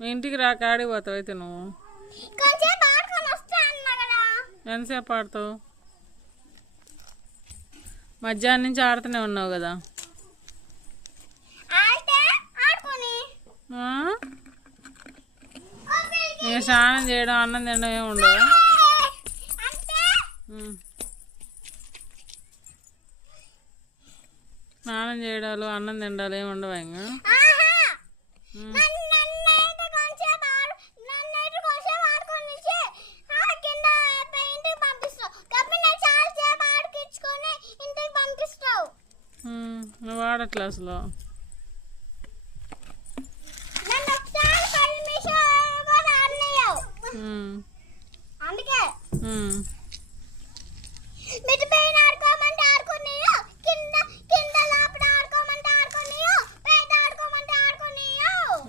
మీ ఇంటికి రా, కాడికి పోతావు అయితే నువ్వు. ఎంతసేపు ఆడతావు? మధ్యాహ్నం నుంచి ఆడుతూనే ఉన్నావు కదా. ఇక స్నానం చేయడం, అన్నం తినడం ఏమి ఉండవు. స్నానం చేయడాలు, అన్నం తినడాలు ఏమి ఉండవు ఇంకా. నువ్వు ఆడట్లే అసలు. అందుకే